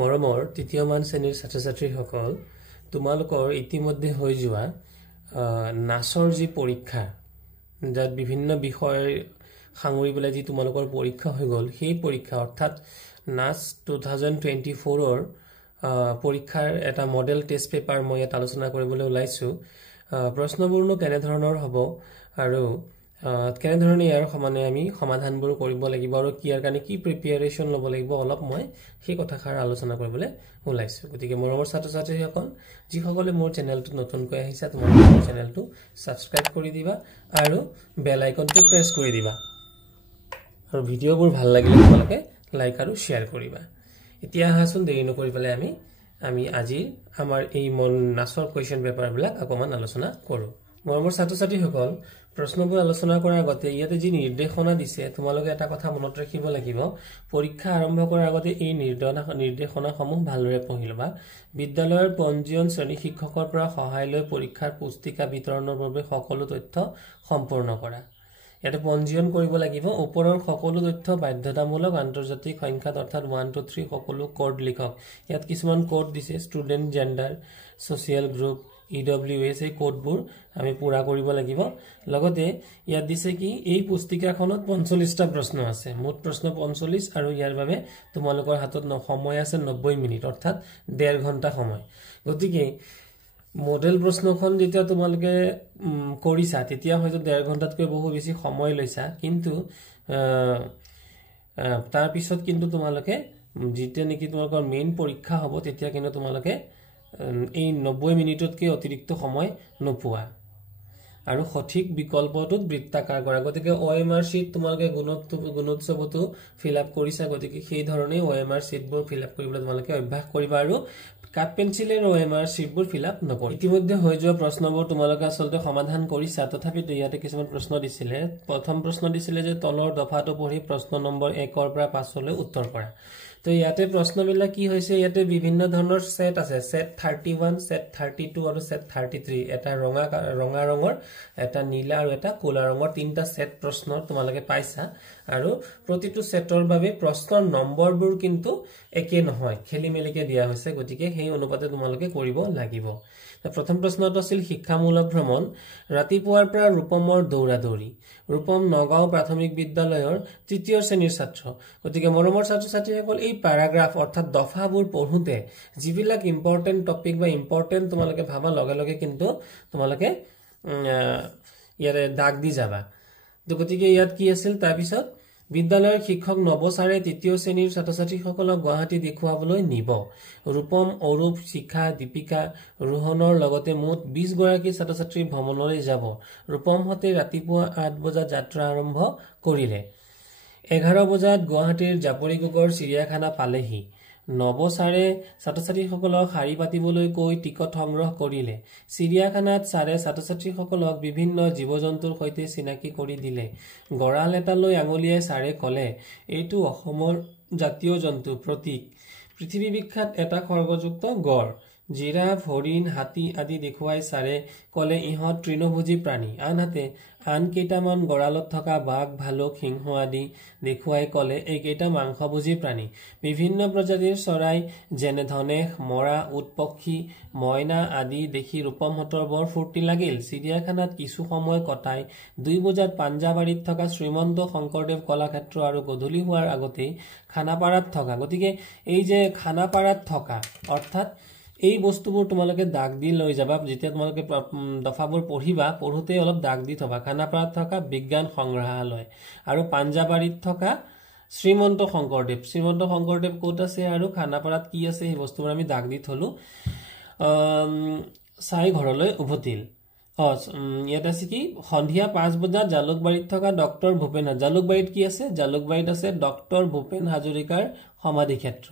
মৰমৰ তৃতীয়মান শ্ৰেণীৰ ছাত্ৰ-ছাত্ৰীসকল তোমালোকৰ ইতিমধ্যে হৈ যোৱা নাচৰ যি পৰীক্ষা যাত বিভিন্ন বিষয় সাঙুৰি পেলাই যি তোমালোকৰ পৰীক্ষা হৈ গ'ল সেই পৰীক্ষা অৰ্থাৎ নাচ 2024 পৰীক্ষাৰ এটা মডেল টেষ্ট পেপাৰ মই ইয়াত আলোচনা কৰিবলৈ ওলাইছো প্ৰশ্নবোৰনো কেনে ধৰণৰ হ'ব আৰু কেনে ধৰণে ইয়াৰ সমানে আমি সমাধানবোৰ কৰিব লাগিব আৰু কিয়াৰ কাৰণে কি প্ৰিপাৰেচন ল'ব লাগিব অলপ মই সেই কথাষাৰ আলোচনা কৰিবলৈ ওলাইছো গতিকে মৰমৰ ছাত্ৰ-ছাত্ৰীসকল যিসকলে মোৰ চেনেলটো নতুনকৈ আহিছা তোমালোকে চেনেলটো সাবস্ক্ৰাইব কৰি দিবা আৰু বেল আইকনটো প্ৰেছ কৰি দিবা আৰু ভিডিঅ'বোৰ ভাল লাগিলে তোমালোকে লাইক আৰু শেয়াৰ কৰিবা এতিয়া হাসুন দেৰি নকৰি পেলাই আমি আজি আমাৰ এই মন নাচৰ কোৱেশ্চন পেপাৰবিলাক অকমান আলোচনা কৰো মৰমৰ ছাত্ৰ-ছাত্ৰীসকল প্ৰশ্নবোৰ আলোচনা কৰাৰ আগতে ইয়াতে যি নিৰ্দেশনা দিছে তোমালোকে এটা কথা মনত ৰাখিব লাগিব পৰীক্ষা আৰম্ভ কৰাৰ আগতে এই নিৰ্দেশনাসমূহ ভালদৰে পঢ়ি লবা বিদ্যালয়ৰ পঞ্জীয়ন শ্ৰেণী শিক্ষকৰ পৰা সহায় লৈ পৰীক্ষাৰ পুস্তিকা বিতৰণৰ বাবে সকলো তথ্য সম্পূৰ্ণ কৰা ইয়াতে পঞ্জীয়ন কৰিব লাগিব ওপৰৰ সকলো তথ্য বাধ্যতামূলক আন্তৰ্জাতিক সংখ্যাত অৰ্থাৎ 1 2 3 সকলো কোড লিখক ইয়াত কিছুমান কোড দিছে student gender social group EWS এই কোডবোৰ আমি পুৰা কৰিব লাগিব লগতে ইয়াত দিছে কি এই পুস্তিকাখনত 45টা প্ৰশ্ন আছে মুঠ প্ৰশ্ন 45 আৰু ইয়াৰ বাবে তোমালোকৰ হাতত সময় আছে 90 মিনিট অৰ্থাৎ 1.5 ঘণ্টা সময় গতিকে মডেল প্ৰশ্নখন যেতিয়া তোমালোকে কৰিছা তেতিয়া হয়তো 1.5 ঘণ্টাতকৈ বহু বেছি সময় লৈছা কিন্তু তাৰ পিছত কিন্তু তোমালোকে যেতিয়া নেকি তোমালোকৰ মেইন পৰীক্ষা হ'ব তেতিয়া কিন্তু তোমালোকে এই 90 মিনিটতকৈ অতিৰিক্ত সময় নোপোৱা আৰু সঠিক বিকল্পটোত বৃত্তাকাৰ কৰা গতিকে OMR শীট তোমালোকে গুণোৎসৱটো ফিল আপ কৰিছা গতিকে সেই ধৰণে OMR শীটবোৰ ফিল আপ কৰিবলৈ তোমালোকে অভ্যাস কৰিবা আৰু কাট পেন্সিলেৰ OMR শীটবোৰ ফিল আপ নকৰি ইতিমধ্যে হৈ যোৱা প্ৰশ্নবোৰ তোমালোকে আসলতে সমাধান কৰিছা তথাপিতো ইয়াতে কিছুমান প্ৰশ্ন দিছিলে প্ৰথম প্ৰশ্ন দিছিলে যে তলৰ দফাটো পঢ়ি প্ৰশ্ন নম্বৰ 1 ৰ পৰা 5 লৈ উত্তৰ কৰা তো ইয়াতে প্ৰশ্নবিলাক কি হৈছে ইয়াতে বিভিন্ন ধৰণৰ সেট আছে সেট 31 সেট 32 আৰু সেট 33 এটা ৰঙা ৰঙৰ এটা নীলা আৰু এটা ক'লা ৰঙৰ তিনটা সেট প্ৰশ্ন তোমালোকে পাইছা আৰু প্ৰতিটো সেটৰ বাবে প্ৰশ্নৰ নম্বৰবোৰ কিন্তু একে নহয় খেলিমেলিকে দিয়া হৈছে গতিকে সেই অনুপাতে তোমালোকে কৰিব লাগিব প্ৰথম প্ৰশ্নটো আছিল শিক্ষামূলক ভ্ৰমণ ৰাতিপুৱাৰ পৰা ৰূপমৰ দৌৰাদৌৰি ৰূপম নগাঁও প্ৰাথমিক বিদ্যালয়ৰ তৃতীয় শ্ৰেণীৰ ছাত্ৰ গতিকে মৰমৰ ছাত্ৰ-ছাত্ৰীসকল এই প্যাৰাগ্ৰাফ অৰ্থাৎ দফাবোৰ পঢ়োতে যিবিলাক ইম্পৰ্টেন্ট টপিক বা ইম্পৰ্টেন্ট তোমালোকে ভাবা লগে লগে কিন্তু তোমালোকে ইয়াৰে দাগ দি যাবা তো গতিকে ইয়াত কি আছিল তাৰ পিছত বিদ্যালয়ৰ শিক্ষক নৱচাৰে তৃতীয় শ্ৰেণীৰ ছাত্ৰ-ছাত্ৰীসকলক গুৱাহাটী দেখুৱাবলৈ নিব ৰূপম অৰূপ শিখা দীপিকা ৰোহনৰ লগতে মুঠ 20 গৰাকী ছাত্ৰ-ছাত্ৰী ভ্ৰমণলৈ যাব ৰূপম হতে ৰাতিপুৱা 8 বজাত যাত্ৰা আৰম্ভ কৰিলে 11 বজাত গুৱাহাটীৰ জাপৰিগোগৰ চিৰিয়াখানা পালেহি নৱচাৰে ছাত্ৰ-ছাত্ৰীসকলক শাৰী পাতিবলৈ কৈ টিকট সংগ্ৰহ কৰিলে চিৰিয়াখানাত চাৰে ছাত্ৰ-ছাত্ৰীসকলক বিভিন্ন জীৱ-জন্তুৰ সৈতে চিনাকি কৰি দিলে গৰাল এটালৈ আঙুলিয়াই চাৰে কলে এইটো অসমৰ জাতীয় জন্তু প্ৰতীক পৃথিৱী বিখ্যাত এটা খৰ্গযুক্ত গড় জিৰাফ হৰিণ হাতী আদি দেখুৱাই চাৰে কলে ইহঁত তৃণভোজী প্ৰাণী আনহাতে আন কেইটামান গৰালত থকা বাঘ ভালুক সিংহ আদি দেখুৱাই কলে এইকেইটা মাংসভোজী প্ৰাণী বিভিন্ন প্ৰজাতিৰ চৰাই যেনে ধনেশ মৰা উটপক্ষী ময়না আদি দেখি ৰূপমহতৰ বৰ ফূৰ্তি লাগিল চিৰিয়াখানাত কিছু সময় কটাই 2 বজাত পাঞ্জাবাৰীত থকা শ্ৰীমন্ত শংকৰদেৱ কলাক্ষেত্ৰ আৰু গধূলি হোৱাৰ আগতে খানাপাৰাত থকা গতিকে এই যে খানাপাৰাত থকা অৰ্থাৎ এই বস্তুবোৰ তোমালোকে দাগ দি লৈ যাবা যেতিয়া তোমালোকে দফাবোৰ পঢ়িবা পঢ়োতে অলপ দাগ দি থবা খানাপাৰাত থকা বিজ্ঞান সংগ্ৰহালয় আৰু পাঞ্জাবাৰীত থকা শ্ৰীমন্ত শংকৰদেৱ ক'ত আছে আৰু খানাপাৰাত কি আছে এই বস্তুবোৰ আমি দাগ দি থলো চাই ঘৰলৈ উভতিল ইয়াত আছে কি সন্ধিয়া 5 বজাত জালুকবাৰীত থকা ডক্টৰ ভূপেন জালুকবাৰীত কি আছে জালুকবাৰীত আছে ডক্টৰ ভূপেন হাজৰিকাৰ সমাধি ক্ষেত্ৰ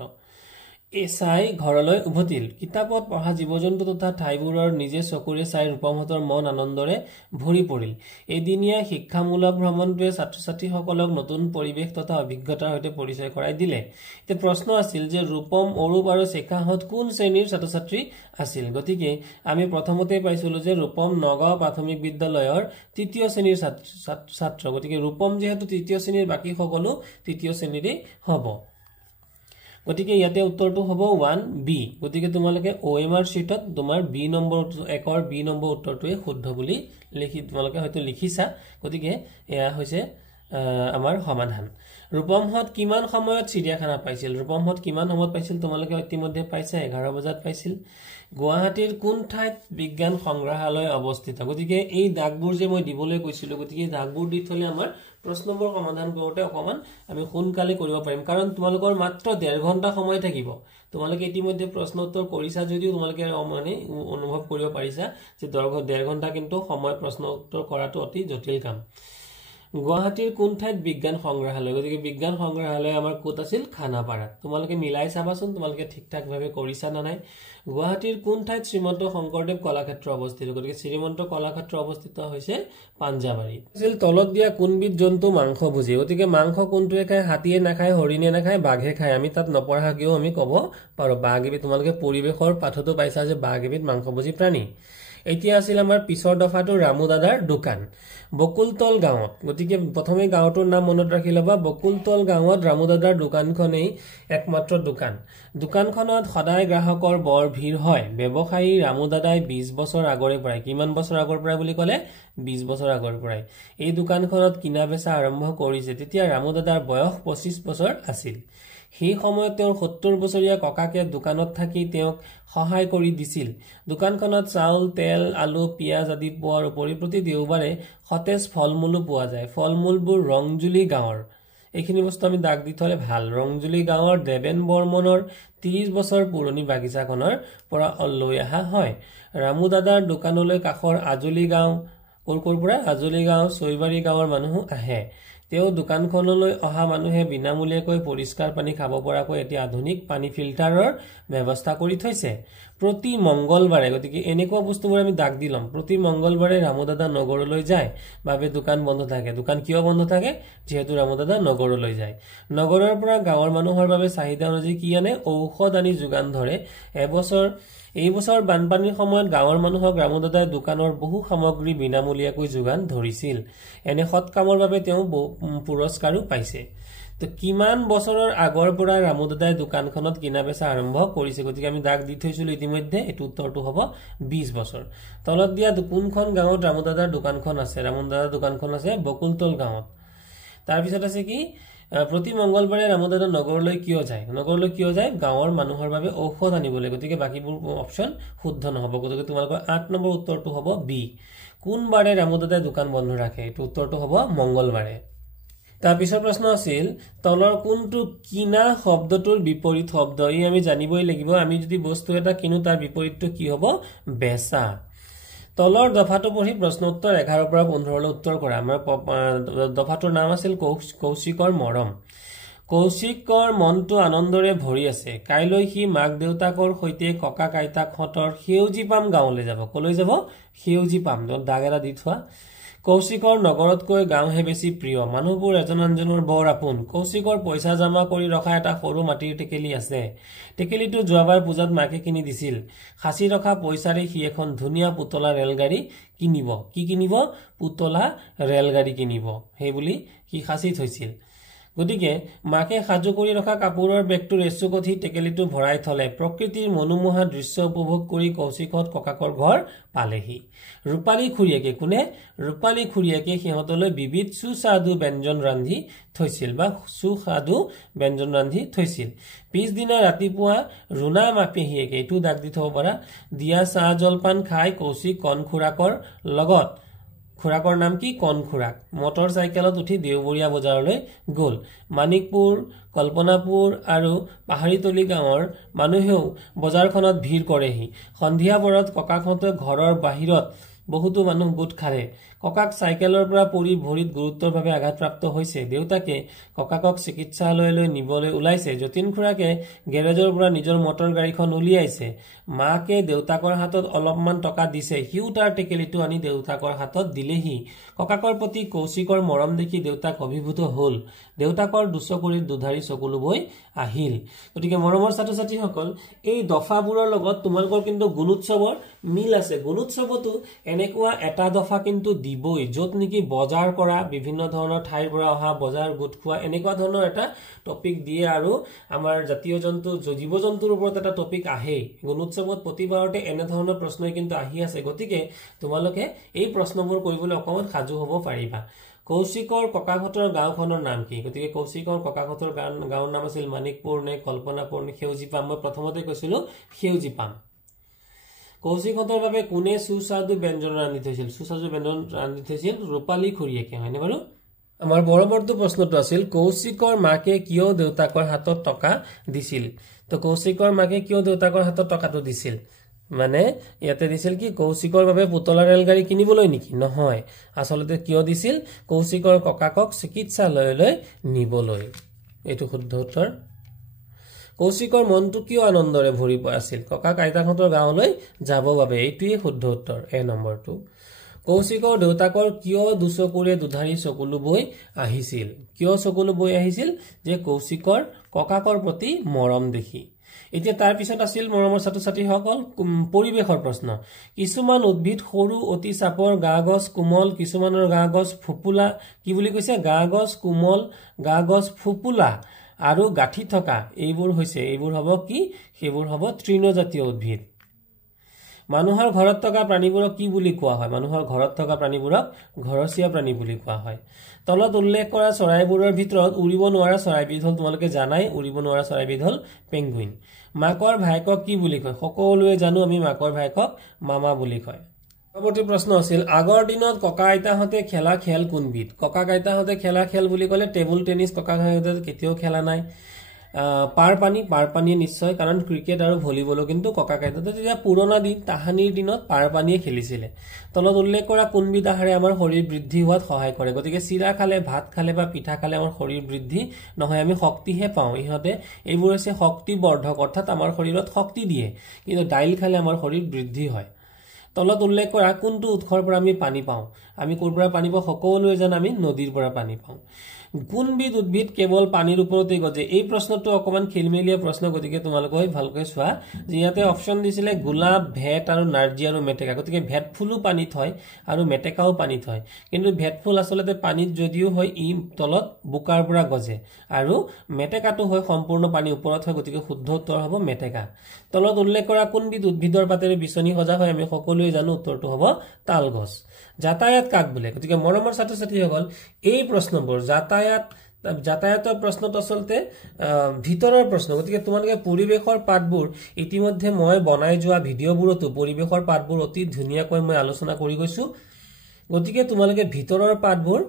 চাই ঘৰলৈ উভতিল কিতাপত পঢ়া জীৱ-জন্তু তথা ঠাইবোৰৰ নিজে চকুৰে চাই ৰূপমহতৰ মন আনন্দৰে ভৰি পৰিল এদিনীয়া শিক্ষামূলক ভ্ৰমণটোৱে ছাত্ৰ-ছাত্ৰীসকলক নতুন পৰিৱেশ তথা অভিজ্ঞতাৰ সৈতে পৰিচয় কৰাই দিলে এতিয়া প্ৰশ্ন আছিল যে ৰূপম অৰূপ আৰু শেখাহত কোন শ্ৰেণীৰ ছাত্ৰ-ছাত্ৰী আছিল গতিকে আমি প্ৰথমতে পাইছিলো যে ৰূপম নগাঁও প্ৰাথমিক বিদ্যালয়ৰ তৃতীয় শ্ৰেণীৰ ছাত্ৰ গতিকে ৰূপম যেহেতু তৃতীয় শ্ৰেণীৰ বাকি সকলো তৃতীয় শ্ৰেণীৰে হ'ব গতিকে ইয়াতে উত্তৰটো হ'ব 1B গতিকে তোমালোকে OMR শীটত তোমাৰ B নম্বৰ 1ৰ B নম্বৰ উত্তৰটোৱে শুদ্ধ বুলি তোমালোকে হয়তো লিখিছা গতিকে এয়া হৈছে আমাৰ সমাধান ৰূপমহত কিমান সময়ত চিৰিয়াখানা পাইছিল ৰূপমহত কিমান সময়ত পাইছিল তোমালোকে ইতিমধ্যে পাইছা 11 বজাত পাইছিল গুৱাহাটীৰ কোন ঠাইত বিজ্ঞান সংগ্ৰহালয় অৱস্থিত গতিকে এই দাগবোৰ যে মই দিবলৈ কৈছিলো গতিকে দাগবোৰ দি থলে আমাৰ প্ৰশ্নবোৰ সমাধান কৰোতে অকমান আমি সোনকালে কৰিব পাৰিম কাৰণ তোমালোকৰ মাত্ৰ 1.5 ঘণ্টা সময় থাকিব তোমালোকে ইতিমধ্যে প্ৰশ্ন উত্তৰ কৰিছা যদিও তোমালোকে মানে অনুভৱ কৰিব পাৰিছা যে 1.5 ঘণ্টা কিন্তু সময় প্ৰশ্ন উত্তৰ কৰাটো অতি জটিল কাম গুৱাহাটীৰ কোন ঠাইত বিজ্ঞান সংগ্ৰহালয় গতিকে বিজ্ঞান সংগ্ৰহালয় আমাৰ কোত আছিল খানাপাৰাত তোমালোকে মিলাই চাবাচোন তোমালোকে ঠিকঠাক ভাৱে কৰিছা না নাই গুৱাহাটীৰ কোন ঠাইত শ্ৰীমন্ত শংকৰদেৱ কলাক্ষেত্ৰ অৱস্থিত গতিকে শ্ৰীমন্ত কলাক্ষেত্ৰ অৱস্থিত হৈছে পাঞ্জাবাৰী আছিল তলত দিয়া কোনবিধ জন্তু মাংস ভোজী গতিকে মাংস কোনটোৱে খায় হাতীয়ে নাখায় হৰিণে নাখায় বাঘে খায় আমি তাত নপঢ়াকিও আমি ক'ব পাৰো বাঘ এবিধ তোমালোকে পৰিৱেশৰ পাঠতো পাইছা যে বাঘ এবিধ মাংসভোজী প্ৰাণী এতিয়া আছিল আমাৰ পিছৰ দফাটো ৰামু দাদাৰ দোকান বকুলতল গাঁৱত গতিকে প্ৰথমে গাঁৱটোৰ নাম মনত ৰাখি লবা বকুলতল গাঁৱত ৰামু দাদাৰ দোকানখনেই একমাত্ৰ দোকানখনত সদায় গ্ৰাহকৰ বৰ ভিৰ হয় ব্যৱসায়ী ৰামু দাদাই 20 বছৰ আগৰে পৰাই কিমান বছৰ আগৰ পৰাই বুলি ক'লে 20 বছৰ আগৰ পৰাই এই দোকানখনত কিনা বেচা আৰম্ভ কৰিছে তেতিয়া ৰামু দাদাৰ বয়স 25 বছৰ আছিল সেই সময়ত তেওঁৰ 70 বছৰীয়া ককাকে দোকানত থাকি তেওঁক সহায় কৰি দিছিল দোকানখনত চাউল তেল আলু পিয়াজ আদি পোৱাৰ উপৰি প্ৰতি দেওবাৰে সতেজ ফলমূলো পোৱা যায় ফলমূলবোৰ ৰংজুলি গাঁৱৰ এইখিনি বস্তু আমি দাগ দি থলে ভাল ৰংজুলি গাঁৱৰ দেবেন বৰ্মনৰ 30 বছৰ পুৰণি বাগিচাখনৰ পৰা লৈ অহা হয় ৰামু দাদাৰ দোকানলৈ কাষৰ আজলি গাঁও কোৰ পৰা আজলি গাঁও চৈবাৰী গাঁৱৰ মানুহ আহে তেও দোকানখনলৈ অহা মানুহে বিনামূলীয়াকৈ পৰিষ্কাৰ পানী খাব পৰাকৈ এটি আধুনিক পানী ফিল্টাৰৰ ব্যৱস্থা কৰি থৈছে প্ৰতি মঙ্গলবাৰে গতিকে এনেকুৱা বস্তুবোৰ আমি দাগ দিলম প্ৰতি মঙ্গলবাৰে ৰামু দাদা নগৰলৈ যায় বাবে দোকান বন্ধ থাকে দোকান কিয় বন্ধ থাকে যেহেতু ৰামু দাদা নগৰলৈ যায় নগৰৰ পৰা গাঁৱৰ মানুহৰ বাবে চাহিদা অনুযায়ী কি আনে ঔষধ আনি যোগান ধৰে এই বছৰ বানপানীৰ সময়ত গাঁৱৰ মানুহক ৰামু দাদাই দোকানৰ বহু সামগ্ৰী বিনামূলীয়াকৈ যোগান ধৰিছিল এনে সৎ কামৰ বাবে তেওঁ পুৰস্কাৰো পাইছে তো কিমান বছৰৰ আগৰ পৰা ৰামু দাদাই দোকানখনত কিনা বেচা আৰম্ভ কৰিছে গতিকে আমি দাগ দি থৈছিলো ইতিমধ্যে এটো উত্তৰটো হ'ব 20 বছৰ তলত দিয়া কোনখন গাঁৱত ৰামু দাদাৰ দোকানখন আছে ৰামু দাদাৰ দোকানখন আছে বকুলতল গাঁৱত তাৰ পিছত আছে কি প্ৰতি মঙ্গলবাৰে ৰামু দাদা নগৰলৈ কিয় যায় গাঁৱৰ মানুহৰ বাবে ঔষধ আনিবলৈ গতিকে বাকিবোৰ অপচন শুদ্ধ নহব গতিকে তোমালোকৰ 8 নম্বৰ উত্তৰটো হ'ব বি কোন বাৰে ৰামু দাদাই দোকান বন্ধ ৰাখে এটো উত্তৰটো হ'ব মঙ্গলবাৰে তাৰ পিছৰ প্ৰশ্ন আছিল তলৰ কোনটো কিনা শব্দটোৰ বিপৰীত শব্দ এই আমি জানিবই লাগিব আমি যদি বস্তু এটা কিনো তাৰ বিপৰীতটো কি হ'ব বেচা তলৰ দফাটো পঢ়ি প্ৰশ্ন উত্তৰ 11 পৰা 15 লৈ উত্তৰ কৰা আমাৰ দফাটোৰ নাম আছিল কৌশিকৰ মৰম কৌশিকৰ মনটো আনন্দৰে ভৰি আছে কাইলৈ সি মাক দেউতাকৰ সৈতে ককা কাইতাকহঁতৰ সেউজি পাম গাঁৱলৈ যাব কলৈ যাব সেউজি পাম দাগ এটা দি থোৱা কৌশিকৰ নগৰতকৈ গাঁৱহে বেছি প্ৰিয় মানুহবোৰ এজন আনজনৰ বৰ আপোন কৌশিকৰ পইচা জমা কৰি ৰখা এটা সৰু মাটিৰ টেকেলি আছে টেকেলিটো যোৱাবাৰ পূজাত মাকে কিনি দিছিল খাসি ৰখা পইচাৰে সি এখন ধুনীয়া পুতলা ৰেলগাড়ী কিনিব কি কিনিব পুতলা ৰেলগাড়ী কিনিব সেই বুলি কি খাসি থৈছিল গতিকে মাকে সাজু কৰি ৰখা কাপোৰৰ বেগটোৰ এচুকঠি টেকেলিটো ভৰাই থলে প্ৰকৃতিৰ মনোমোহা দৃশ্য উপভোগ কৰি কৌশিকত ককাকৰ ঘৰ পালেহি ৰূপালী খুৰীয়াকে সিহঁতলৈ বিবিধ সুস্বাদু ব্যঞ্জন ৰান্ধি থৈছিল পিছদিনা ৰাতিপুৱা ৰুণা মাপেহীয়েকে এইটো দাগ দি থব পাৰা দিয়া চাহ জলপান খাই কৌশিক কণখুৰাকৰ লগত খুৰাকৰ নাম কি কণখুৰাক মটৰ চাইকেলত উঠি দেওবৰীয়া বজাৰলৈ গ'ল মানিকপুৰ কল্পনাপুৰ আৰু পাহাৰীতলি গাঁৱৰ মানুহেও বজাৰখনত ভিৰ কৰেহি সন্ধিয়া পৰত ককাকহঁতে ঘৰৰ বাহিৰত বহুতো মানুহ গোট খালে ককাক সাইকেলৰ পৰা পৰি ভৰিত গুৰুত্বৰভাৱে আঘাতপ্ৰাপ্ত হৈছে দেউতাকে ককাকক চিকিৎসালয়লৈ নিবলৈ ওলাইছে যতীন খুৰাকে গেৰেজৰ পৰা নিজৰ মটৰ গাড়ীখন উলিয়াইছে মাকে দেউতাকৰ হাতত অলপমান টকা দিছে হিউ তাৰ টেকেলিটো আনি দেউতাকৰ হাতত দিলেহি ককাকৰ প্ৰতি কৌশিকৰ মৰম দেখি দেউতাক অভিভূত হ'ল দেউতাকৰ দুচকুৰিত দুধাৰি চকুলো বৈ আহিল গতিকে মৰমৰ ছাত্ৰ-ছাত্ৰীসকল এই দফাবোৰৰ লগত তোমালোকৰ কিন্তু গুণোৎসৱৰ মিল আছে গুণোৎসৱতো এনেকুৱা এটা দফা কিন্তু দিবই য'ত নেকি বজাৰ কৰা বিভিন্ন ধৰণৰ ঠাইৰ পৰা অহা বজাৰ গোট খোৱা এনেকুৱা ধৰণৰ এটা টপিক দিয়ে আৰু আমাৰ জাতীয় জন্তু জীৱ জন্তুৰ ওপৰত এটা টপিক আহে গুণোৎসৱত প্ৰতিবাৰতে এনে ধৰণৰ প্ৰশ্নই কিন্তু আহি আছে গতিকে তোমালোকে এই প্ৰশ্নবোৰ কৰিবলৈ অকমান সাজু হ'ব পাৰিবা কৌশিকৰ ককাহঁতৰ গাঁওখনৰ নাম কি গতিকে কৌশিকৰ ককাহঁতৰ গাঁৱৰ নাম আছিল মানিকপুৰ নে কল্পনাপুৰ নে সেউজীপাম মই প্ৰথমতে কৈছিলো সেউজীপাম কৌশিকহঁতৰ বাবে কোনে সুস্বাদু ব্যঞ্জন ৰান্ধি থৈছিল সুস্বাদু ব্যঞ্জন ৰান্ধি থৈছিল ৰূপালী খুৰীয়েকে হয়নে বাৰু আমাৰ পৰৱৰ্তী প্ৰশ্নটো আছিল কৌশিকৰ মাকে কিয় দেউতাকৰ হাতত টকা দিছিল তো কৌশিকৰ মাকে কিয় দেউতাকৰ হাতত টকাটো দিছিল মানে ইয়াতে দিছিল কি কৌশিকৰ বাবে পুতলা ৰেলগাড়ী কিনিবলৈ নেকি নহয় আসলতে কিয় দিছিল কৌশিকৰ ককাকক চিকিৎসালয়লৈ নিবলৈ এটো শুদ্ধ উত্তৰ কৌশিকৰ মনটো কিয় আনন্দৰে ভৰি আছিল ককা আইতাহঁতৰ গাঁৱলৈ যাব বাবে এইটোই শুদ্ধ উত্তৰ এ নম্বৰটো কৌশিকৰ দেউতাকৰ কিয় দুচকুৰে দুধাৰি চকুলো বৈ আহিছিল কিয় চকুলো বৈ আহিছিল যে কৌশিকৰ ককাকৰ প্ৰতি মৰম দেখি এতিয়া তাৰ পিছত আছিল মৰমৰ ছাত্ৰ-ছাত্ৰীসকল পৰিবেশৰ প্ৰশ্ন কিছুমান উদ্ভিদ সৰু অতি চাপৰ গাগছ কোমল কিছুমানৰ গাগছ ফুপুলা কি বুলি কৈছে গাগছ কোমল গাগছ ফুপুলা আৰু গাঠি থকা এইবোৰ হ'ব কি সেইবোৰ হ'ব তৃণজাতীয় উদ্ভিদ মানুহৰ ঘৰত থকা প্ৰাণীবোৰক কি বুলি কোৱা হয় মানুহৰ ঘৰত থকা প্ৰাণীবোৰক ঘৰচীয়া প্ৰাণী বুলি কোৱা হয় তলত উল্লেখ কৰা চৰাইবোৰৰ ভিতৰত উৰিব নোৱাৰা চৰাইবিধ হল তোমালোকে জানাই উৰিব নোৱাৰা চৰাইবিধ হল পেঙ্গুইন মাকৰ ভাইকক কি বুলি কয় সকলোৱে জানো আমি মাকৰ ভাইকক মামা বুলি কয় পৰৱৰ্তী প্ৰশ্ন আছিল আগৰ দিনত ককা আইতাহঁতে খেলা খেল কোনবিধ ককা আইতাহঁতে খেলা খেল বুলি ক'লে টেবুল টেনিছ ককা আইতাহঁতে কেতিয়াও খেলা নাই পাৰপানী নিশ্চয় কাৰণ ক্ৰিকেট আৰু ভলিবলো কিন্তু ককা আইতাহঁতে তেতিয়া পুৰণা দিন তাহানিৰ দিনত পাৰপানীয়ে খেলিছিলে তলত উল্লেখ কৰা কোনবিধ আহাৰে আমাৰ শৰীৰ বৃদ্ধি হোৱাত সহায় কৰে গতিকে চিৰা খালে ভাত খালে বা পিঠা খালে আমাৰ শৰীৰ বৃদ্ধি নহয় আমি শক্তিহে পাওঁ ইহঁতে এইবোৰ হৈছে শক্তি বৰ্ধক অৰ্থাৎ আমাৰ শৰীৰত শক্তি দিয়ে কিন্তু দাইল খালে আমাৰ শৰীৰ বৃদ্ধি হয় তলত উল্লেখ কৰা কোনটো উৎসৰ পৰা আমি পানী পাওঁ আমি কোৰ পৰা পানী পাওঁ সকলোৱে জান আমি নদীৰ পৰা পানী পাওঁ কোনবিধ উদ্ভিদ কেৱল পানীৰ ওপৰতে গজে এই প্ৰশ্নটো অকমান খেলমেলিয়া প্ৰশ্ন গতিকে তোমালোকে ভালকৈ চোৱা যে ইয়াতে অপচন দিছিলে গোলাপ ভেট আৰু নাৰ্জি আৰু মেটেকা গতিকে ভেট ফুলো পানীত হয় আৰু মেটেকাও পানীত হয় কিন্তু ভেট ফুল আসলতে পানীত যদিও হয় ই তলত বুকাৰ পৰা গজে আৰু মেটেকাটো হয় সম্পূৰ্ণ পানী ওপৰত হয় গতিকে শুদ্ধ উত্তৰ হ'ব মেটেকা তলত উল্লেখ কৰা কোনবিধ উদ্ভিদৰ পাতেৰে বিচনী সজা হয় আমি সকলোৱে জানো উত্তৰটো হ'ব তাল গছ যাতায়াত কাক বোলে গতিকে মৰমৰ ছাত্ৰ-ছাত্ৰীসকল এই প্ৰশ্নবোৰ যাতায়াতৰ প্ৰশ্নত আসলতে ভিতৰৰ প্ৰশ্ন গতিকে তোমালোকে পৰিবেশৰ পাঠবোৰ ইতিমধ্যে মই বনাই যোৱা ভিডিঅ'বোৰতো পৰিবেশৰ পাঠবোৰ অতি ধুনীয়াকৈ মই আলোচনা কৰি গৈছো গতিকে তোমালোকে ভিতৰৰ পাঠবোৰ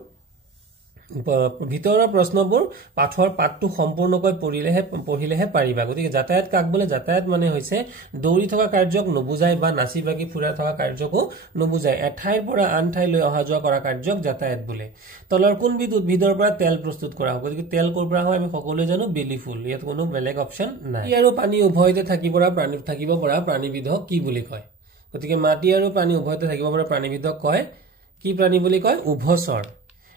ভিতৰৰ প্ৰশ্নবোৰ পাঠৰ পাঠটো সম্পূৰ্ণকৈ পঢ়িলেহে পাৰিবা গতিকে যাতায়াত কাক বোলে যাতায়াত মানে হৈছে দৌৰি থকা কাৰ্যক নবুজায় বা নাচি বাগি ফুৰা থকা কাৰ্যকো নবুজায় এঠাইৰ পৰা আন ঠাইলৈ অহা যোৱা কৰা কাৰ্যক যাতায়াত বোলে তলৰ কোনবিধ উদ্ভিদৰ পৰা তেল প্ৰস্তুত কৰা হয় গতিকে তেল ক'ৰ পৰা হয় আমি সকলোৱে জানো বেলি ফুল ইয়াত কোনো বেলেগ অপচন নাই আৰু পানী উভয়তে থাকিব পৰা প্ৰাণীবিধক কি বুলি কয় গতিকে মাটি আৰু পানী উভয়তে থাকিব পৰা প্ৰাণীবিধক কয় কি প্ৰাণী বুলি কয় উভচৰ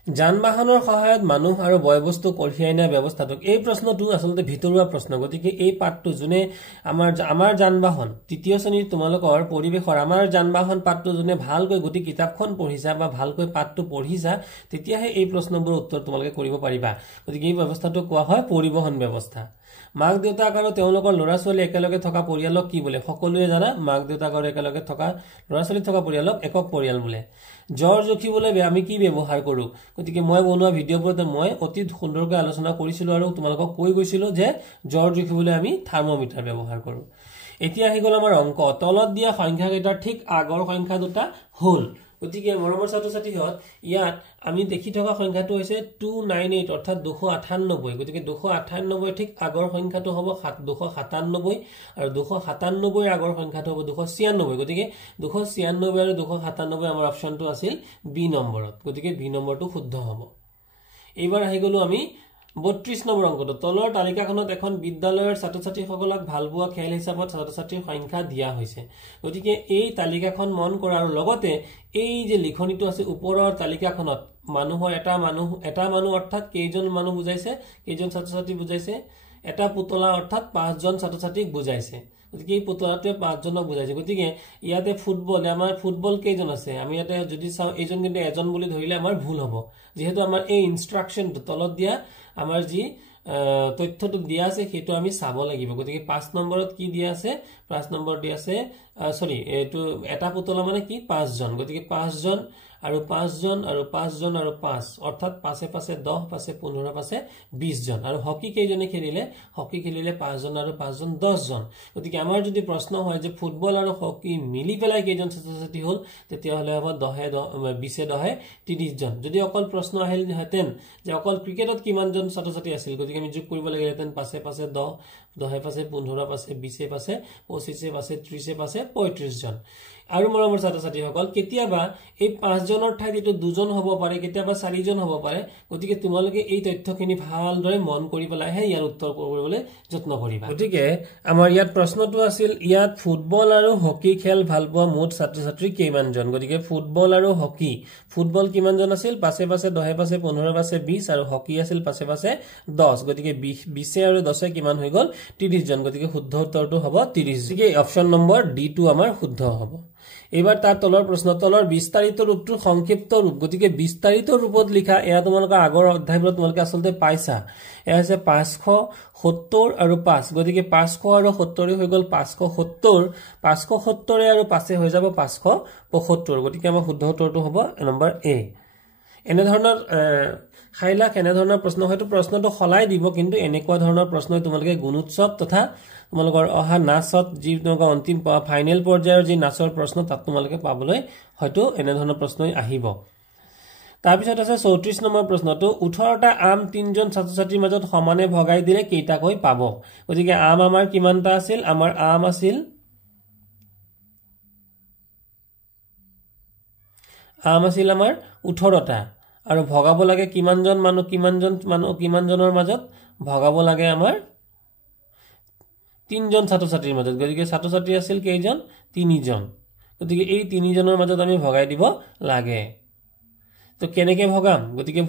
যান বাহনৰ সহায়ত মানুহ আৰু বয়বস্তু কঢ়িয়াই নিয়া ব্যৱস্থাটোক এই প্ৰশ্নটো আসলতে ভিতৰুৱা প্ৰশ্ন গতিকে এই পাঠটো যোনে আমাৰ যান বাহন তৃতীয় শ্ৰেণীৰ তোমালোকৰ পৰিবেশৰ আমাৰ যান বাহন পাঠটো যোনে ভালকৈ গোটেই কিতাপখন পঢ়িছা বা ভালকৈ পাঠটো পঢ়িছা তেতিয়াহে এই প্ৰশ্নবোৰৰ উত্তৰ তোমালোকে কৰিব পাৰিবা গতিকে এই ব্যৱস্থাটো কোৱা হয় পৰিবহন ব্যৱস্থা মাক দেউতাক আৰু তেওঁলোকৰ ল'ৰা ছোৱালী একেলগে থকা পৰিয়ালক কি বোলে সকলোৱে জানা মাক দেউতাক আৰু একেলগে থকা ল'ৰা ছোৱালী থকা পৰিয়ালক একক পৰিয়াল বোলে জ্বৰ জুখিবলৈ আমি কি ব্যৱহাৰ কৰো গতিকে মই বনোৱা ভিডিঅ'বোৰত মই অতি সুন্দৰকৈ আলোচনা কৰিছিলো আৰু তোমালোকক কৈ গৈছিলো যে জ্বৰ জুখিবলৈ আমি থাৰ্মোমিটাৰ ব্যৱহাৰ কৰো এতিয়া আহি গ'ল আমাৰ অংক তলত দিয়া সংখ্যাকেইটাৰ ঠিক আগৰ সংখ্যা দুটা হ'ল গতিকে মৰমৰ ছাত্ৰ-ছাত্ৰীহঁত ইয়াত আমি দেখি থকা সংখ্যাটো হৈছে 298 অৰ্থাৎ 298 গতিকে 298 ঠিক আগৰ সংখ্যাটো হ'ব 297 আৰু 297 আগৰ সংখ্যাটো হ'ব 296 গতিকে 296 আৰু 297 আমাৰ অপচনটো আছিল বি নম্বৰত গতিকে বি নম্বৰটো শুদ্ধ হ'ব এইবাৰ আহি গলো আমি 32 নম্বৰ অংকটো তলৰ তালিকাখনত এখন বিদ্যালয়ৰ ছাত্ৰ-ছাত্ৰীসকলক ভালপোৱা খেল হিচাপত ছাত্ৰ-ছাত্ৰীৰ সংখ্যা দিয়া হৈছে গতিকে এই তালিকাখন মন কৰা আৰু লগতে এই যে লিখনিটো আছে ওপৰৰ তালিকাখনত মানুহৰ এটা মানুহ অৰ্থাৎ কেইজন মানুহ বুজাইছে কেইজন ছাত্ৰ-ছাত্ৰী বুজাইছে এটা পুতলা অৰ্থাৎ 5 জন ছাত্ৰ ছাত্ৰীক বুজাইছে গতিকে এই পুতলাটোৱে 5 জনক বুজাইছে গতিকে ইয়াতে ফুটবল আমাৰ ফুটবল কেইজন আছে আমি ইয়াতে যদি চাও এইজন কিন্তু এজন বুলি ধৰিলে আমাৰ ভুল হ'ব যেহেতু আমাৰ এই ইনষ্ট্ৰাকচনটো তলত দিয়া আমাৰ যি তথ্যটো দিয়া আছে সেইটো আমি চাব লাগিব গতিকে 5 নম্বৰত কি দিয়া আছে 5 নম্বৰ দিয়া আছে সৰি এটো এটা পুতলা মানে কি 5 জন গতিকে 5 জন আৰু 5 জন আৰু 5 জন আৰু 5 অৰ্থাৎ 5 পাছে 10 পাছে 15 পাছে 20 জন আৰু হকি কেইজনে খেলিলে 5 জন আৰু 5 জন 10 জন গতিকে আমাৰ যদি প্ৰশ্ন হয় যে ফুটবল আৰু হকি মিলি পেলাই কেইজন ছাত্ৰ-ছাত্ৰী হল তেতিয়া হলে হ'ব 20 10 30 জন যদি অকল প্ৰশ্ন আহিল হেতেন যে অকল ক্ৰিকেটত কিমান জন ছাত্ৰ-ছাত্ৰী আছিল গতিকে আমি যোগ কৰিব লাগিলেতেন 5 পাছে 10 10 পাছে 15 পাছে 20 পাছে 25 পাছে 30 পাছে 35 জন আৰু মৰমৰ ছাত্ৰ-ছাত্ৰী সকল কেতিয়াবা এই 5 জনৰ ঠাইত এটো দুজন হ'ব পাৰে কেতিয়াবা 4 জন হ'ব পাৰে গতিকে তোমালোকে এই তথ্যখিনি ভালদৰে মন কৰি পেলাইহে ইয়াৰ উত্তৰ কৰিবলৈ যত্ন কৰিবা গতিকে আমাৰ ইয়াত প্ৰশ্নটো আছিল ইয়াত ফুটবল আৰু হকি খেল ভাল পোৱা মুঠ ছাত্ৰ-ছাত্ৰী কিমান জন গতিকে ফুটবল আৰু হকি ফুটবল কিমান জন আছিল 5 পাছে 10 পাছে 15 পাছে 20 আৰু হকি আছিল 5 পাছে 10 গতিকে 20 আৰু 10 কিমান হৈ গল 30 জন গতিকে শুদ্ধ উত্তৰটো হ'ব 30 গতিকে অপচন নম্বৰ ডি টো আমাৰ শুদ্ধ হ'ব এবাৰ তাৰ তলৰ প্ৰশ্ন তলৰ বিস্তাৰিত ৰূপটো সংক্ষিপ্ত ৰূপ গতিকে বিস্তাৰিত ৰূপত লিখা এয়া তোমালোকৰ আগৰ অধ্যায়বোৰত তোমালোকে আসলতে পাইছা এয়া আছে 570 আৰু 5 গতিকে 500 আৰু 70 হৈ গল 570 570 আৰু 5 হৈ যাব 575 গতিকে আমাৰ শুদ্ধ উত্তৰটো হ'ব নম্বৰ এ এনে ধৰণৰ খাইলা কেনে ধৰণৰ প্ৰশ্ন হয়তো প্ৰশ্নটো খলাই দিব কিন্তু এনেকুৱা ধৰণৰ প্ৰশ্নই তোমালোকে গুণোৎসৱ তথা তোমালোকৰ অহা নাচত যি তোমালোকৰ অন্তিম ফাইনেল পৰ্যায়ৰ যি নাচৰ প্ৰশ্ন তাত তোমালোকে পাবলৈ হয়তো এনে ধৰণৰ প্ৰশ্নই আহিব তাৰ পিছত আছে 34 নম্বৰ প্ৰশ্নটো 18টা আম 3 জন ছাত্ৰ-ছাত্ৰীৰ মাজত সমানে ভগাই দিলে কেইটাকৈ পাব গতিকে আম আমাৰ কিমানটা আছিল আমাৰ আম আছিল আমাৰ 18টা আৰু ভগাব লাগে কিমান জনৰ মাজত ভগাব লাগে আমাৰ 3 জন ছাত্ৰ-ছাত্ৰীৰ মাজত গতিকে ছাত্ৰ-ছাত্ৰী আছিল কেইজন 3 জন গতিকে এই 3 জনৰ মাজত আমি ভগাই দিব লাগে তো কেনেকৈ ভগাম গতিকে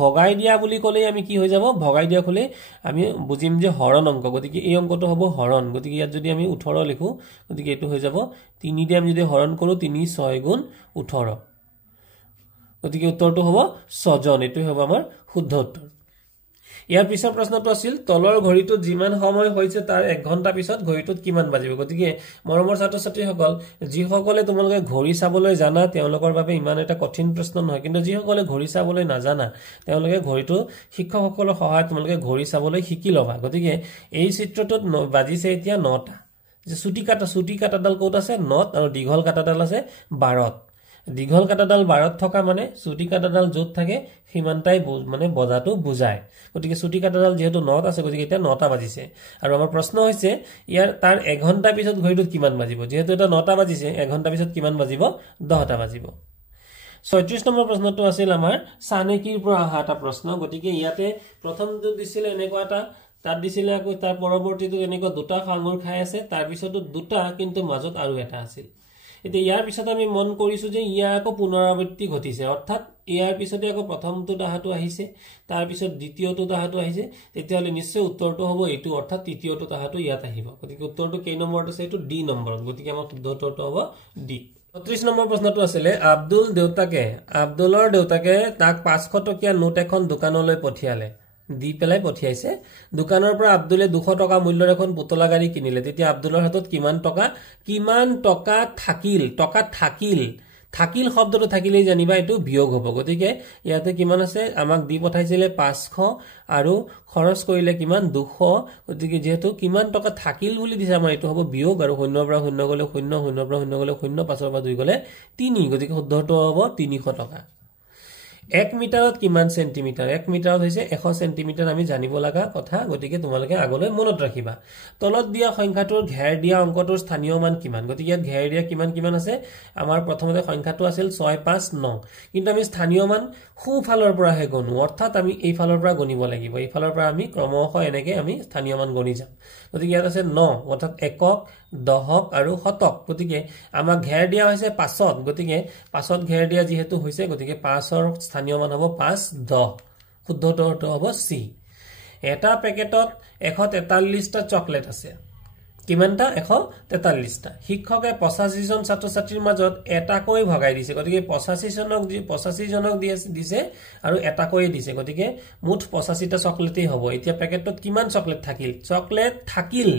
ভগাই দিয়া বুলি ক'লে আমি কি হৈ যাব ভগাই দিয়া ক'লে আমি বুজিম যে হৰণ অংক গতিকে এই অংকটো হ'ব হৰণ গতিকে ইয়াত যদি আমি 18 লিখো গতিকে এটো হৈ যাব 3 দিয়ে আমি যদি হৰণ কৰো 3 6 গুণ 18 গতিকে উত্তৰটো হ'ব 6 জন এটো হ'ব আমাৰ শুদ্ধ উত্তৰ ইয়াৰ পিছৰ প্ৰশ্নটো আছিল তলৰ ঘড়ীটোত যিমান সময় হৈছে তাৰ 1 ঘণ্টা পিছত ঘড়ীটোত কিমান বাজিব গতিকে মৰমৰ ছাত্ৰ-ছাত্ৰীসকল যিসকলে তোমালোকে ঘড়ী চাবলৈ জানা তেওঁলোকৰ বাবে ইমান এটা কঠিন প্ৰশ্ন নহয় কিন্তু যিসকলে ঘড়ী চাবলৈ নাজানা তেওঁলোকে ঘড়ীটো শিক্ষকসকলৰ সহায়ত তোমালোকে ঘড়ী চাবলৈ শিকি লবা গতিকে এই চিত্ৰটোত বাজিছে এতিয়া 9টা যে চুটি কাটাডাল ক'ত আছে 9 আৰু দীঘল কাটাডাল আছে 12ত দীঘল কাটাডাল 12ত থকা মানে চুটি কাটাডাল য'ত থাকে সিমানটাই মানে বজাটো বুজায় গতিকে চুটি কাটাডাল যেহেতু 9ত আছে গতিকে এটা 9টা বাজিছে আৰু আমাৰ প্ৰশ্ন হৈছে ইয়াৰ তাৰ 1 ঘণ্টা পিছত ঘড়ীটোত কিমান বাজিব যেহেতু এটা 9টা বাজিছে 1 ঘণ্টা পিছত কিমান বাজিব 10টা বাজিব 36 নম্বৰ প্ৰশ্নটো আছিল আমাৰ চানেকিৰ পৰা অহা এটা প্ৰশ্ন গতিকে ইয়াতে প্ৰথমটো দিছিল এনেকুৱা এটা তাত দিছিল আকৌ তাৰ পৰৱৰ্তীটো এনেকুৱা দুটা আঙুৰ খাই আছে তাৰ পিছতো দুটা কিন্তু মাজত আৰু এটা আছিল এতিয়া ইয়াৰ পিছত আমি মন কৰিছো যে ইয়াৰ আকৌ পুনৰাবৃত্তি ঘটিছে অৰ্থাৎ ইয়াৰ পিছতে আকৌ প্ৰথমটো দাহাটো আহিছে তাৰ পিছত দ্বিতীয়টো দাহাটো আহিছে তেতিয়াহলে নিশ্চয় উত্তৰটো হ'ব এইটো অৰ্থাৎ তৃতীয়টো দাহাটো ইয়াত আহিব গতিকে উত্তৰটো কেই নম্বৰত আছে এইটো ডি নম্বৰত গতিকে আমাৰ শুদ্ধ উত্তৰটো হ'ব ডি ৩৬ নম্বৰ প্ৰশ্নটো আছিল আব্দুলৰ দেউতাকে তাক 500 টকীয়া নোট এখন দোকানলৈ পঠিয়ালে দি পেলাই পঠিয়াইছে দোকানৰ পৰা আব্দুলে 200 টকা মূল্যৰ এখন পুতলা গাড়ী কিনিলে তেতিয়া আব্দুলৰ হাতত কিমান টকা থাকিল শব্দটো থাকিলেই জানিবা এটো বিয়োগ হ'ব গতিকে ইয়াতে কিমান আছে আমাক দি পঠাইছিলে 500 আৰু খৰচ কৰিলে কিমান 200 গতিকে যেহেতু কিমান টকা থাকিল বুলি দিছে আমাৰ এটো হ'ব বিয়োগ আৰু 0 পৰা 0 গলে 0 0 পৰা 0 গলে 0 5 পৰা 2 গলে 3 গতিকে শুদ্ধটো হ'ব 300 টকা 1 মিটাৰত কিমান সেন্টিমিটাৰ 1 মিটাৰত হৈছে 100 সেন্টিমিটাৰ আমি জানিব লাগা কথা গতিকে তোমালোকে আগলৈ মনত ৰাখিবা তলত দিয়া সংখ্যাটোৰ ঘেৰ দিয়া অংকটোৰ স্থানীয় মান কিমান গতিকে ইয়াত ঘেৰ দিয়া কিমান আছে আমাৰ প্ৰথমতে সংখ্যাটো আছিল 659 কিন্তু আমি স্থানীয় মান খুফালৰ পৰা হে গণু অৰ্থাৎ আমি এই ফালৰ পৰা গণিব লাগিব এই ফালৰ পৰা আমি ক্ৰমশ এনেকে আমি স্থানীয় মান গণি যাম গতিকে ইয়াত আছে 9 অৰ্থাৎ একক দহক আৰু শতক গতিকে আমাক ঘেৰ দিয়া হৈছে 5ত গতিকে 5ত ঘেৰ দিয়া যেহেতু হৈছে গতিকে 5ৰ স্থানীয় মান হ'ব 5 10 শুদ্ধ উত্তৰটো হ'ব সি এটা পেকেটত 143টা চকলেট আছে কিমানটা 143টা শিক্ষকে 85 জন ছাত্ৰ ছাত্ৰীৰ মাজত এটাকৈ ভগাই দিছে গতিকে 85 জনক দিছে আৰু এটাকৈ দিছে গতিকে মুঠ 85টা চকলেটই হ'ব এতিয়া পেকেটত কিমান চকলেট থাকিল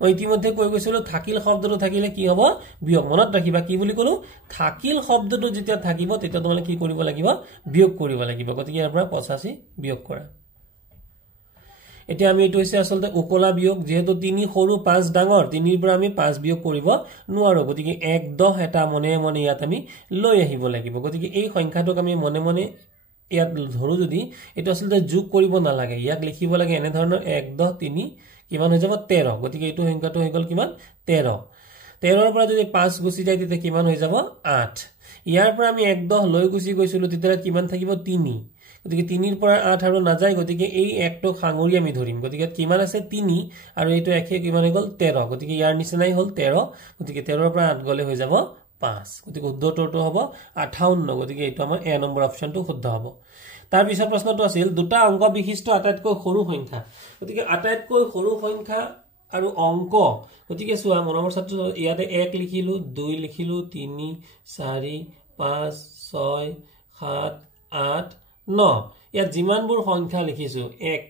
মই ইতিমধ্যে কৈ গৈছিলো থাকিল শব্দটো থাকিলে কি হ'ব বিয়োগ মনত ৰাখিবা কি বুলি কলো থাকিল শব্দটো যেতিয়া থাকিব তেতিয়া তোমালে কি কৰিব লাগিব বিয়োগ কৰিব লাগিব গতিকে ইয়াৰ পৰা 85 বিয়োগ কৰা এতিয়া আমি এটো হৈছে আসলতে উকলা বিয়োগ যেহেতু 3 সৰু 5 ডাঙৰ 3 ৰ পৰা আমি 5 বিয়োগ কৰিব নোৱাৰো গতিকে 1 10 এটা মনে মনে ইয়াত আমি লৈ আহিব লাগিব গতিকে এই সংখ্যাটোক আমি মনে মনে ইয়াত ধৰো যদি এটো আসলতে যোগ কৰিব নালাগে ইয়াক লিখিব লাগে এনে ধৰণৰ 1 10 3 কিমান হৈ যাব 13 গতিকে এটো সংখ্যাটো হৈ গল কিমান 13 13 ৰ পৰা যদি 5 গুছি যায় তেতিয়া কিমান হৈ যাব 8 ইয়াৰ পৰা আমি 1 10 লৈ গুছি গৈছিলো তেতিয়া কিমান থাকিব 3 গতিকে 3 ৰ পৰা 8 আৰু না যায় গতিকে এই একটো খাঙৰি আমি ধৰিম গতিকে কিমান আছে 3 আৰু এইটো একে কিমান হৈ গল 13 গতিকে ইয়াৰ নিচিনাই হল 13 গতিকে 13 ৰ পৰা 8 গলে হৈ যাব 5 গতিকে উত্তৰটো হ'ব 58 গতিকে এইটো আমাৰ এ নম্বৰ অপচনটো শুদ্ধ হ'ব তাৰ পিছৰ প্ৰশ্নটো আছিল দুটা অংক বিশিষ্ট আটাইতকৈ সৰু সংখ্যা গতিকে আটাইতকৈ সৰু সংখ্যা আৰু অংক গতিকে চোৱা মনৰ ছাত্ৰ ইয়াতে 1 লিখিলো 2 লিখিলো 3 4 5 6 7 8 9 ইয়াত যিমানবোৰ সংখ্যা লিখিছো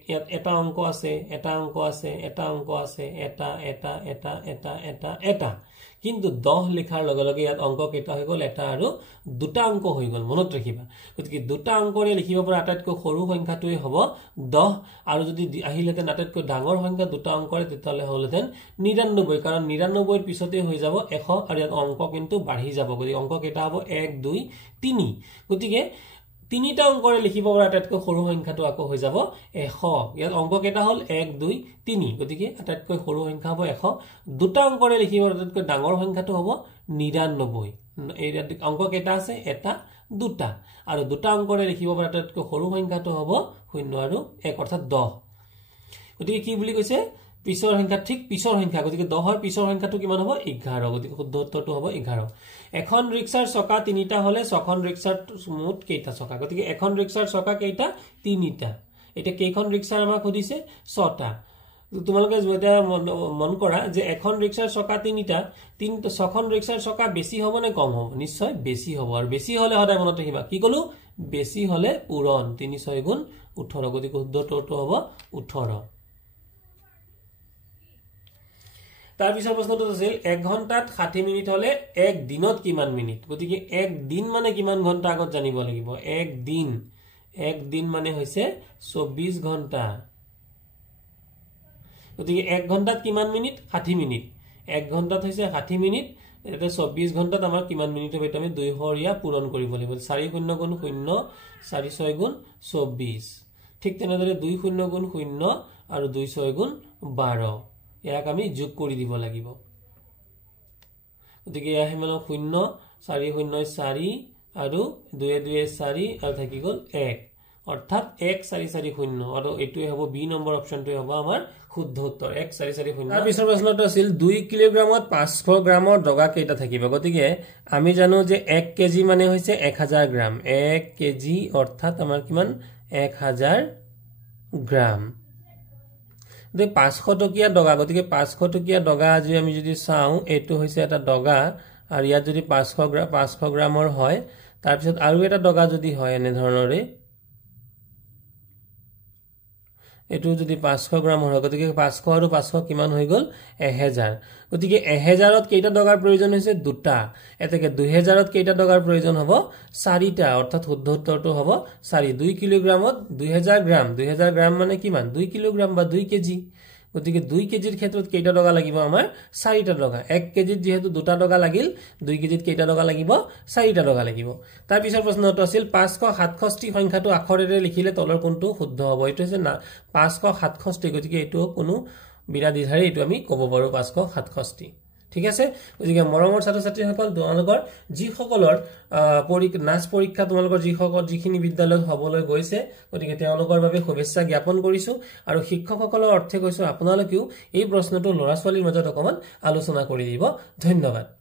ইয়াত এটা অংক আছে এটা কিন্তু 10 লিখাৰ লগে লগে ইয়াত অংক কেইটা হৈ গল এটা আৰু দুটা অংক হৈ গল মনত ৰাখিবা গতিকে দুটা অংকৰে লিখিব পৰা আটাইতকৈ সৰু সংখ্যাটোই হ'ব 10 আৰু যদি আহিলেতেন আটাইতকৈ ডাঙৰ সংখ্যা দুটা অংকৰে তেতিয়ালে হলতেন 99 কাৰণ 99 ৰ পিছতে হৈ যাব 100 আৰু ইয়াত অংক কিন্তু বাঢ়ি যাব গতিকে অংক কেইটা হ'ব 1 2 3 গতিকে তিনিটা অংকৰে লিখিব পৰা আটাইতকৈ সৰু সংখ্যাটো আকৌ হৈ যাব 100 ইয়াত অংক কেইটা হল 1 2 3 গতিকে আটাইতকৈ সৰু সংখ্যা হ'ব 100 দুটা অংকৰে লিখিব আটাইতকৈ ডাঙৰ সংখ্যাটো হ'ব 99 এই অংক কেইটা আছে এটা দুটা আৰু দুটা অংকৰে লিখিব পৰা আটাইতকৈ সৰু সংখ্যাটো হ'ব 0 আৰু 1 অৰ্থাৎ 10 গতিকে কি বুলি কৈছে পিছৰ সংখ্যা ঠিক পিছৰ সংখ্যা গতিকে 10 ৰ পিছৰ সংখ্যাটো কিমান হ'ব 11 গতিকে শুদ্ধ উত্তৰটো হ'ব 11 এখন ৰিক্সাৰ চকা তিনিটা হলে ছখন ৰিক্সাৰ মুঠ কেইটা চকা গতিকে এখন ৰিক্সাৰ চকা কেইটা তিনিটা এটা কেইখন ৰিক্সাৰ আমাক সুধিছে ছটা তোমালোকে যেটা মন কৰা যে এখন ৰিক্সাৰ চকা তিনিটা ছখন ৰিক্সাৰ চকা বেছি হ'ব নে কম হ'ব নিশ্চয় বেছি হ'ব আৰু বেছি হলে সদায় মনত ৰাখিবা কি কলো বেছি হলে পূৰণ 3 6 গুণ 18 গতিকে শুদ্ধ উত্তৰটো হ'ব 18 তাৰ পিছৰ প্ৰশ্নটো আছিল 1 ঘণ্টাত 60 মিনিট হলে 1 দিনত কিমান মিনিট গতিকে 1 দিন মানে কিমান ঘণ্টা আগত জানিব লাগিব 1 দিন মানে হৈছে 24 ঘণ্টা গতিকে 1 ঘণ্টাত কিমান মিনিট 60 মিনিট 1 ঘণ্টাত হৈছে 60 মিনিট এটা 24 ঘণ্টাত আমাৰ কিমান মিনিট হবে আমি 2 হৰিয়া পূৰণ কৰিব লাগিব 4 0 গুণ 0 4 6 গুণ 24 ঠিক তেনেদৰে 2 0 গুণ 0 আৰু 2 6 গুণ 12 ইয়াক আমি যোগ কৰি দিব লাগিব গতিকে ইয়া হেমান 0 4 0 4 আৰু 2 2 4 আৰু থাকি গল 1 অৰ্থাৎ 1 4 4 0 আৰু এটোই হ'ব বি নম্বৰ অপচনটোই হ'ব আমাৰ শুদ্ধ উত্তৰ 1 4 4 0 তাৰ পিছৰ প্ৰশ্নটো আছিল 2 কিলোগ্ৰামত 500 গ্ৰামৰ ডগা কেইটা থাকিব গতিকে আমি জানো যে 1 কেজি মানে হৈছে 1000 গ্ৰাম 1 কেজি অৰ্থাৎ আমাৰ কিমান 1000 গ্ৰাম 500 টকীয়া ডগা গতিকে 500 টকীয়া ডগা আজি আমি যদি চাও এটো হৈছে এটা ডগা আৰু ইয়াত যদি 500 গ্ৰামৰ হয় তাৰ পিছত আৰু এটা ডগা যদি হয় এনে ধৰণৰে এটো যদি 500 গ্ৰাম হয় গতিকে 500 আৰু 500 কিমান হৈ গল 1000 গতিকে 1000ত কেইটা ডগাৰ প্ৰয়োজন হৈছে দুটা এতেকে 2000ত কেইটা ডগাৰ প্ৰয়োজন হ'ব চাৰিটা অৰ্থাৎ শুদ্ধ উত্তৰটো হ'ব 4 2 কিলোগ্ৰামত 2000 গ্ৰাম মানে কিমান 2 কিলোগ্ৰাম বা 2 কেজি গতিকে 2 কেজিৰ ক্ষেত্ৰত কেইটা ডগা লাগিব আমাৰ চাৰিটা ডগা 1 কেজিত যেহেতু দুটা ডগা লাগিল 2 কেজিত কেইটা ডগা লাগিব চাৰিটা ডগা লাগিব তাৰ পিছৰ প্ৰশ্নটো আছিল 567 সংখ্যাটো আখৰেৰে লিখিলে তলৰ কোনটো শুদ্ধ হ'ব এটো হৈছে না 567 গতিকে এটো কোনো বিৰাদিধাৰী এটো আমি ক'ব পাৰো 567 ঠিক আছে গতিকে মৰমৰ ছাত্ৰ ছাত্ৰীসকল তোমালোকৰ যি সকলৰ নাচ পৰীক্ষা তোমালোকৰ যিখিনি বিদ্যালয়ত হ'বলৈ গৈছে গতিকে তেওঁলোকৰ বাবে শুভেচ্ছা জ্ঞাপন কৰিছো আৰু শিক্ষকসকলৰ অৰ্থে কৈছো আপোনালোকেও এই প্ৰশ্নটো ল'ৰা ছোৱালীৰ মাজত অকমান আলোচনা কৰি দিব ধন্যবাদ